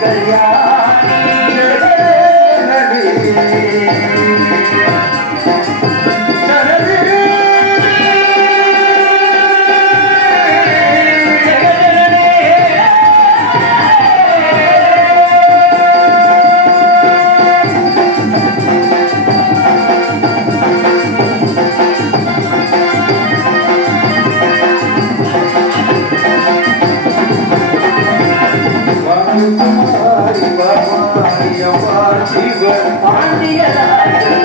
Dari. சுகபாணி